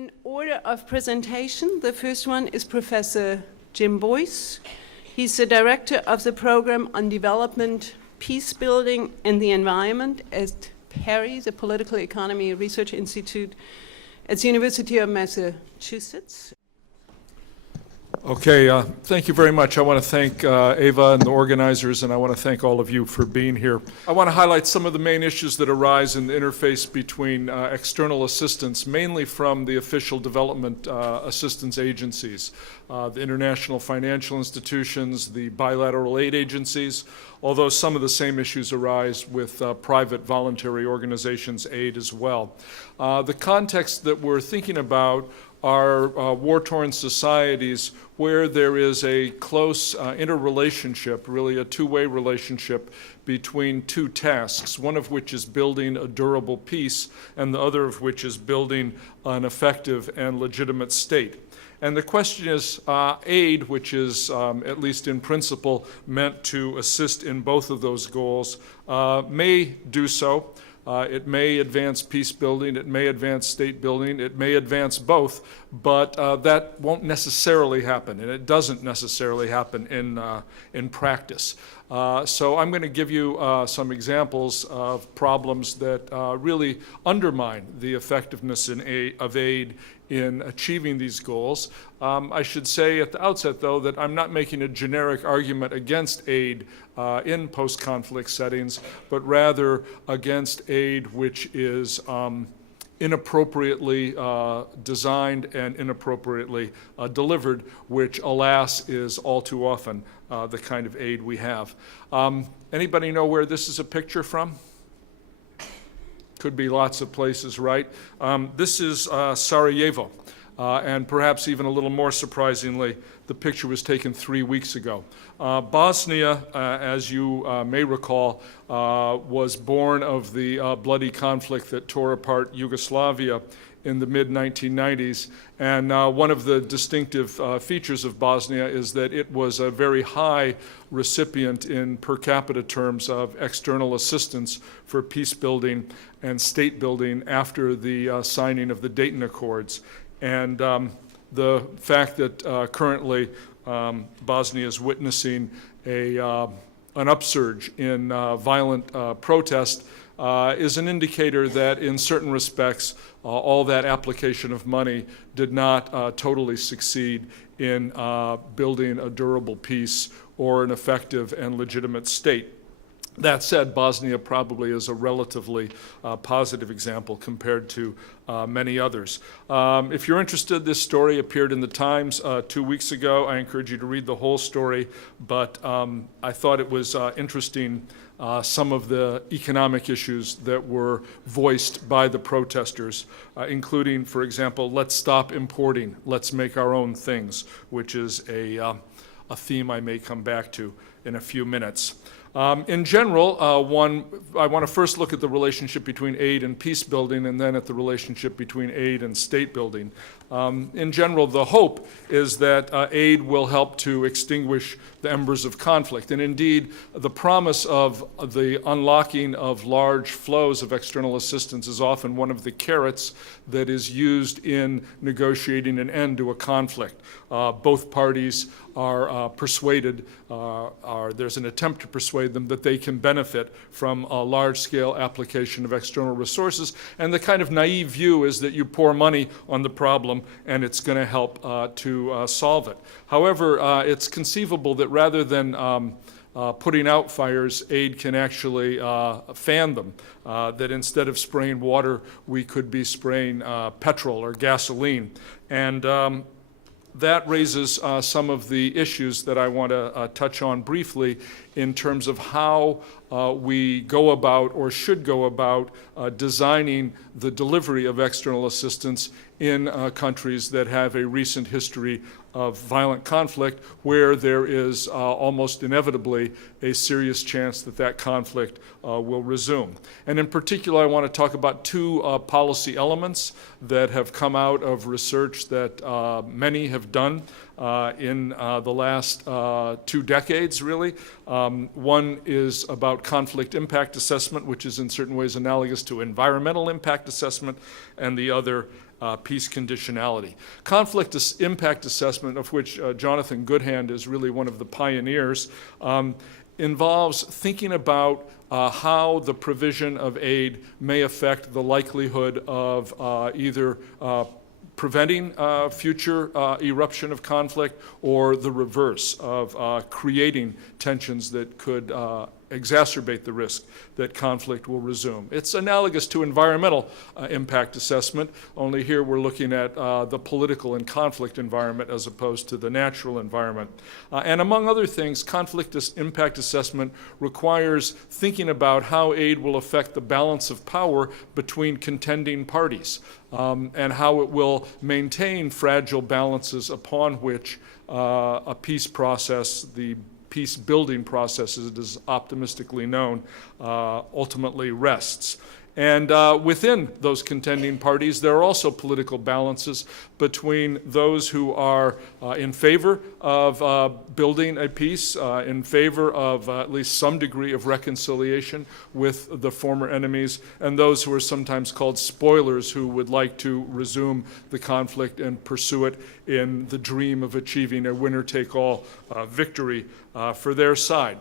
In order of presentation, the first one is Professor Jim Boyce. He's the director of the program on development, peacebuilding, and the environment at PERI, the Political Economy Research Institute at the University of Massachusetts. Okay, thank you very much. I want to thank Ava and the organizers, and I want to thank all of you for being here. I want to highlight some of the main issues that arise in the interface between external assistance, mainly from the official development assistance agencies, the international financial institutions, the bilateral aid agencies, although some of the same issues arise with private voluntary organizations' aid as well. The context that we're thinking about are war-torn societies where there is a close interrelationship, really a two-way relationship between two tasks, one of which is building a durable peace and the other of which is building an effective and legitimate state. And the question is, aid, which is, at least in principle, meant to assist in both of those goals, may do so. It may advance peace building, it may advance state building, it may advance both, but that won't necessarily happen, and it doesn't necessarily happen in practice. So I'm going to give you some examples of problems that really undermine the effectiveness of aid in achieving these goals. I should say at the outset, though, that I'm not making a generic argument against aid in post-conflict settings, but rather against aid which is inappropriately designed and inappropriately delivered, which, alas, is all too often the kind of aid we have. Anybody know where this is a picture from? Could be lots of places, right? This is Sarajevo, and perhaps even a little more surprisingly, the picture was taken 3 weeks ago. Bosnia, as you may recall, was born of the bloody conflict that tore apart Yugoslavia in the mid-1990s, and one of the distinctive features of Bosnia is that it was a very high recipient in per capita terms of external assistance for peace building and state building after the signing of the Dayton Accords. And the fact that currently Bosnia is witnessing an upsurge in violent protest is an indicator that in certain respects all that application of money did not totally succeed in building a durable peace or an effective and legitimate state. That said, Bosnia probably is a relatively positive example compared to many others. If you're interested, this story appeared in the Times 2 weeks ago. I encourage you to read the whole story, but I thought it was interesting some of the economic issues that were voiced by the protesters, including, for example, let's stop importing, let's make our own things, which is a theme I may come back to in a few minutes. In general, I want to first look at the relationship between aid and peace building, and then at the relationship between aid and state building. In general, the hope is that aid will help to extinguish the embers of conflict. And indeed, the promise of the unlocking of large flows of external assistance is often one of the carrots that is used in negotiating an end to a conflict. Both parties are persuaded, there's an attempt to persuade them that they can benefit from a large-scale application of external resources. And the kind of naive view is that you pour money on the problem and it's going to help to solve it. However, it's conceivable that rather than putting out fires, aid can actually fan them. That instead of spraying water, we could be spraying petrol or gasoline. And that raises some of the issues that I want to touch on briefly in terms of how we go about or should go about designing the delivery of external assistance in countries that have a recent history of violent conflict where there is almost inevitably a serious chance that that conflict will resume. And in particular, I want to talk about two policy elements that have come out of research that many have done in the last 2 decades, really. One is about conflict impact assessment, which is in certain ways analogous to environmental impact assessment, and the other peace conditionality. Conflict impact assessment, of which Jonathan Goodhand is really one of the pioneers, involves thinking about how the provision of aid may affect the likelihood of either preventing future eruption of conflict or the reverse of creating tensions that could exacerbate the risk that conflict will resume. It's analogous to environmental impact assessment, only here we're looking at the political and conflict environment as opposed to the natural environment. And among other things, conflict impact assessment requires thinking about how aid will affect the balance of power between contending parties, and how it will maintain fragile balances upon which a peace process, the peace-building process, as it is optimistically known, ultimately rests. And within those contending parties, there are also political balances between those who are in favor of building a peace, in favor of at least some degree of reconciliation with the former enemies, and those who are sometimes called spoilers, who would like to resume the conflict and pursue it in the dream of achieving a winner-take-all victory for their side.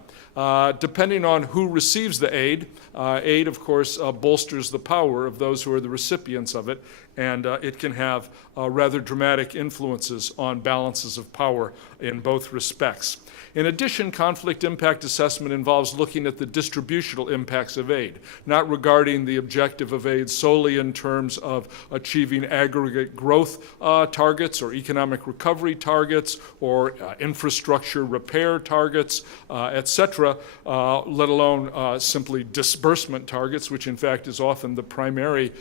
Depending on who receives the aid, aid, of course, bolsters the power of those who are the recipients of it, and it can have rather dramatic influences on balances of power in both respects. In addition, conflict impact assessment involves looking at the distributional impacts of aid, not regarding the objective of aid solely in terms of achieving aggregate growth targets or economic recovery targets or infrastructure repair targets, etc., let alone simply disbursement targets, which in fact is often the primary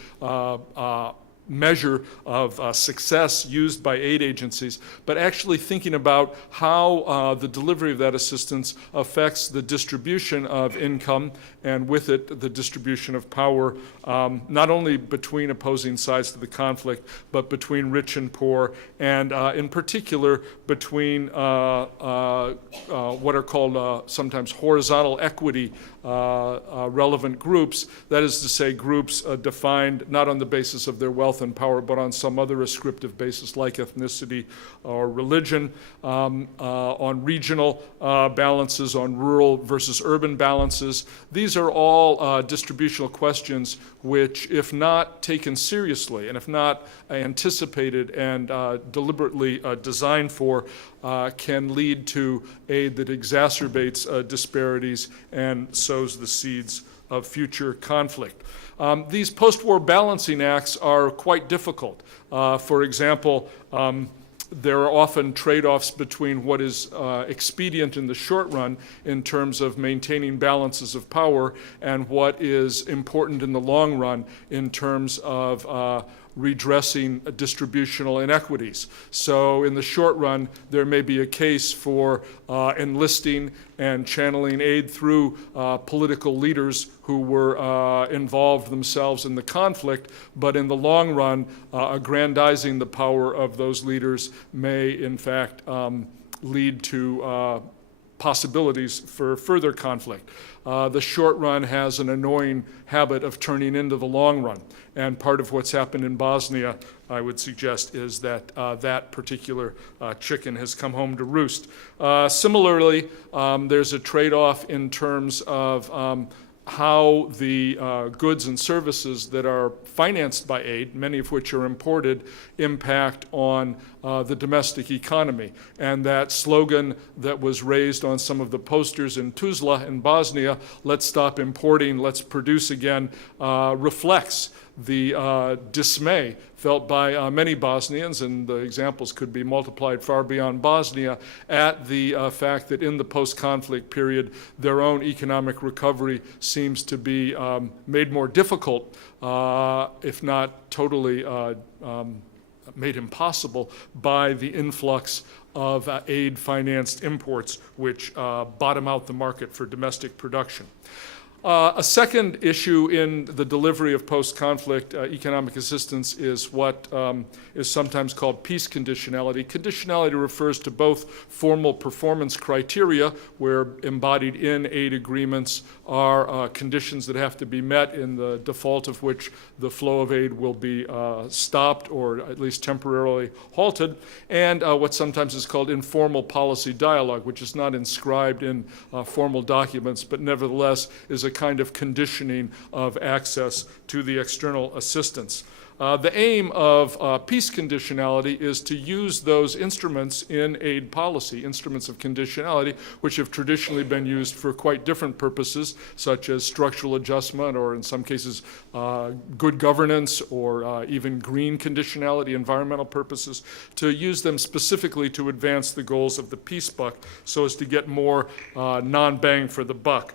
measure of success used by aid agencies, but actually thinking about how the delivery of that assistance affects the distribution of income and with it the distribution of power, not only between opposing sides to the conflict, but between rich and poor, and in particular between what are called sometimes horizontal equity relevant groups, that is to say groups defined not on the basis of their wealth and power, but on some other ascriptive basis like ethnicity or religion, on regional balances, on rural versus urban balances. These are all distributional questions which, if not taken seriously and if not anticipated and deliberately designed for, can lead to aid that exacerbates disparities and sows the seeds of future conflict. These post-war balancing acts are quite difficult. For example, there are often trade-offs between what is expedient in the short run in terms of maintaining balances of power and what is important in the long run in terms of redressing distributional inequities. So in the short run, there may be a case for enlisting and channeling aid through political leaders who were involved themselves in the conflict, but in the long run, aggrandizing the power of those leaders may in fact lead to possibilities for further conflict. The short run has an annoying habit of turning into the long run. And part of what's happened in Bosnia, I would suggest, is that that particular chicken has come home to roost. Similarly, there's a trade-off in terms of how the goods and services that are financed by aid, many of which are imported, impact on the domestic economy. And that slogan that was raised on some of the posters in Tuzla in Bosnia, "Let's stop importing, let's produce again," reflects the dismay felt by many Bosnians, and the examples could be multiplied far beyond Bosnia, at the fact that in the post-conflict period, their own economic recovery seems to be made more difficult, if not totally made impossible, by the influx of aid-financed imports, which bottom out the market for domestic production. A second issue in the delivery of post-conflict economic assistance is what is sometimes called peace conditionality. Conditionality refers to both formal performance criteria, where embodied in aid agreements are conditions that have to be met, in the default of which the flow of aid will be stopped or at least temporarily halted, and what sometimes is called informal policy dialogue, which is not inscribed in formal documents, but nevertheless is a kind of conditioning of access to the external assistance. The aim of peace conditionality is to use those instruments in aid policy, instruments of conditionality, which have traditionally been used for quite different purposes, such as structural adjustment, or in some cases good governance, or even green conditionality, environmental purposes, to use them specifically to advance the goals of the peace buck so as to get more non-bang for the buck.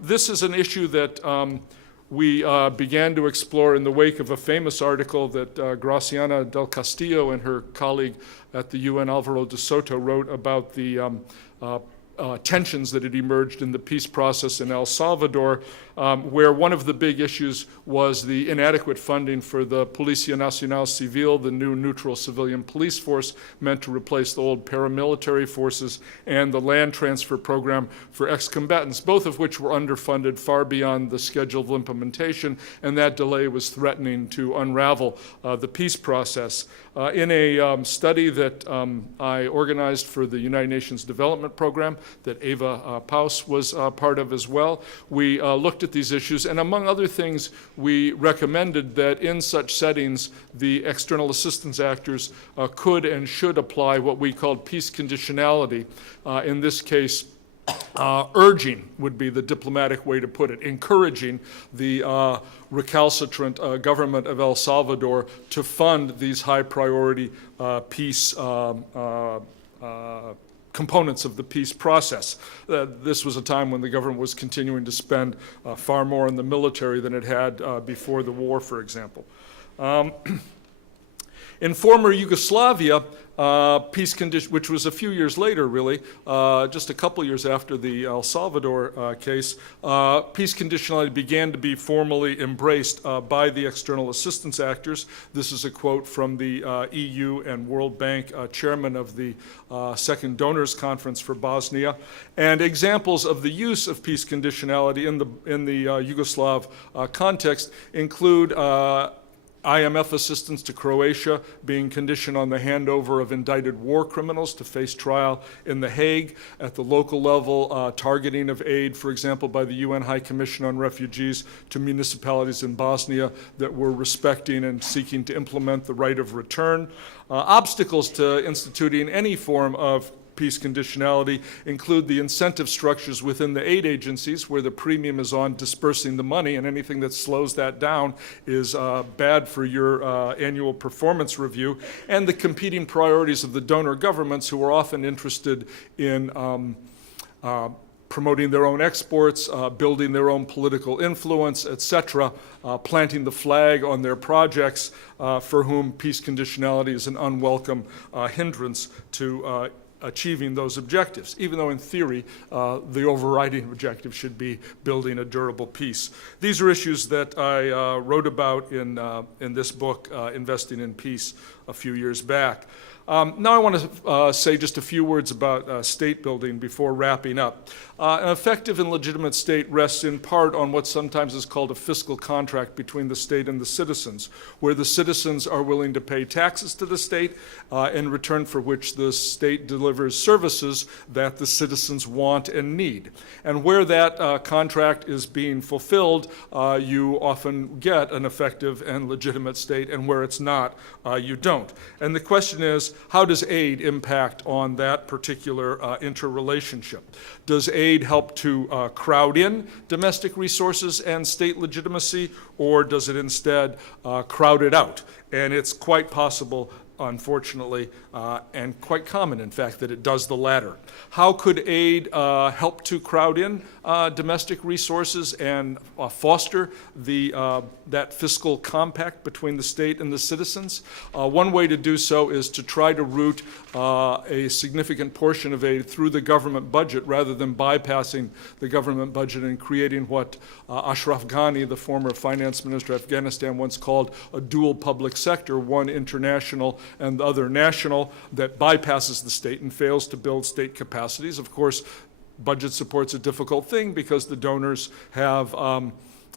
This is an issue that we began to explore in the wake of a famous article that Graciana del Castillo and her colleague at the UN, Alvaro de Soto, wrote about the tensions that had emerged in the peace process in El Salvador, where one of the big issues was the inadequate funding for the Policía Nacional Civil, the new neutral civilian police force meant to replace the old paramilitary forces, and the land transfer program for ex-combatants, both of which were underfunded far beyond the schedule of implementation, and that delay was threatening to unravel the peace process. In a study that I organized for the United Nations Development Program that Eva Paus was part of as well, we looked at these issues, and among other things, we recommended that in such settings, the external assistance actors could and should apply what we called peace conditionality. In this case, urging would be the diplomatic way to put it, encouraging the recalcitrant government of El Salvador to fund these high priority peace components of the peace process. This was a time when the government was continuing to spend far more on the military than it had before the war, for example. In former Yugoslavia, peace condition, which was a few years later, really, just a couple years after the El Salvador case, peace conditionality began to be formally embraced by the external assistance actors. This is a quote from the EU and World Bank chairman of the Second Donors Conference for Bosnia. And examples of the use of peace conditionality in the Yugoslav context include IMF assistance to Croatia being conditioned on the handover of indicted war criminals to face trial in The Hague. At the local level, targeting of aid, for example, by the UN High Commission on Refugees to municipalities in Bosnia that were respecting and seeking to implement the right of return. Obstacles to instituting any form of peace conditionality include the incentive structures within the aid agencies, where the premium is on dispersing the money, and anything that slows that down is bad for your annual performance review, and the competing priorities of the donor governments, who are often interested in promoting their own exports, building their own political influence, etc., planting the flag on their projects, for whom peace conditionality is an unwelcome hindrance to achieving those objectives, even though in theory the overriding objective should be building a durable peace. These are issues that I wrote about in this book, Investing in Peace, a few years back. Now I want to say just a few words about state building before wrapping up. An effective and legitimate state rests in part on what sometimes is called a fiscal contract between the state and the citizens, where the citizens are willing to pay taxes to the state, in return for which the state delivers services that the citizens want and need. And where that contract is being fulfilled, you often get an effective and legitimate state, and where it's not, you don't. And the question is, how does aid impact on that particular interrelationship? Does aid help to crowd in domestic resources and state legitimacy, or does it instead crowd it out? And it's quite possible, unfortunately, and quite common, in fact, that it does the latter. How could aid help to crowd in domestic resources and foster that fiscal compact between the state and the citizens? One way to do so is to try to route a significant portion of aid through the government budget rather than bypassing the government budget and creating what Ashraf Ghani, the former finance minister of Afghanistan, once called a dual public sector, one international and the other national, that bypasses the state and fails to build state capacities. Of course, budget support's a difficult thing because the donors have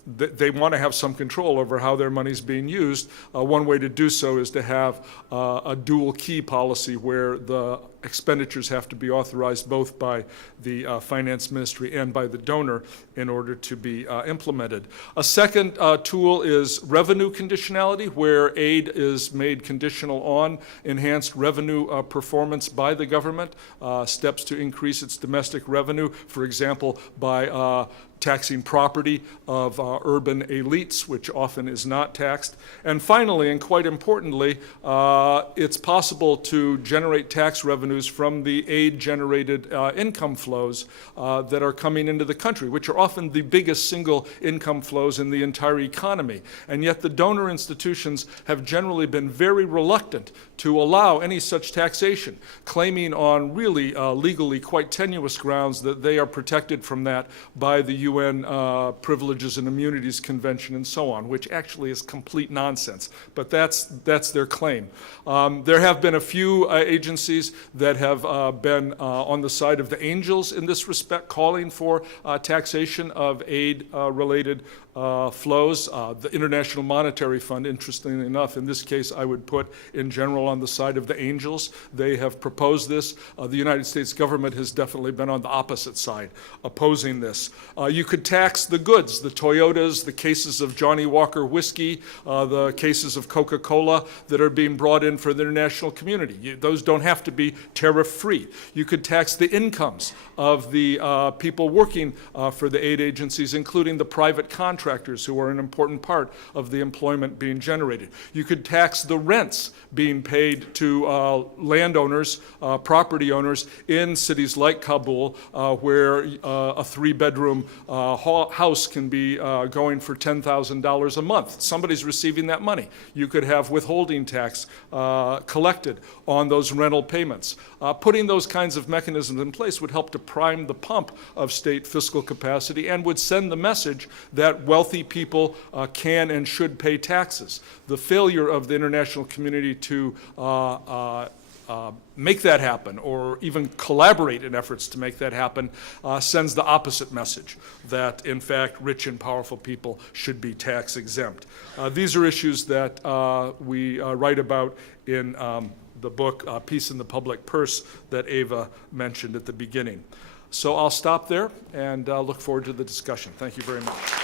they want to have some control over how their money is being used. One way to do so is to have a dual key policy where the expenditures have to be authorized both by the finance ministry and by the donor in order to be implemented. A second tool is revenue conditionality, where aid is made conditional on enhanced revenue performance by the government, steps to increase its domestic revenue, for example, by taxing property of urban elites, which often is not taxed. And finally, and quite importantly, it's possible to generate tax revenues from the aid-generated income flows that are coming into the country, which are often the biggest single income flows in the entire economy. And yet the donor institutions have generally been very reluctant to allow any such taxation, claiming on really legally quite tenuous grounds that they are protected from that by the UN Privileges and Immunities Convention and so on, which actually is complete nonsense. But that's their claim. There have been a few agencies that have been on the side of the angels in this respect, calling for taxation of aid-related flows. The International Monetary Fund, interestingly enough, in this case I would put in general on the side of the angels. They have proposed this. The United States government has definitely been on the opposite side, opposing this. You could tax the goods, the Toyotas, the cases of Johnny Walker whiskey, the cases of Coca-Cola that are being brought in for the international community. Those don't have to be tariff-free. You could tax the incomes of the people working for the aid agencies, including the private contractors who are an important part of the employment being generated. You could tax the rents being paid to landowners, property owners in cities like Kabul, where a three-bedroom house can be going for $10,000 a month. Somebody's receiving that money. You could have withholding tax collected on those rental payments. Putting those kinds of mechanisms in place would help to prime the pump of state fiscal capacity and would send the message that wealthy people can and should pay taxes. The failure of the international community to make that happen, or even collaborate in efforts to make that happen, sends the opposite message, that in fact rich and powerful people should be tax exempt. These are issues that we write about in the book Peace in the Public Purse that Ava mentioned at the beginning. So I'll stop there and look forward to the discussion. Thank you very much.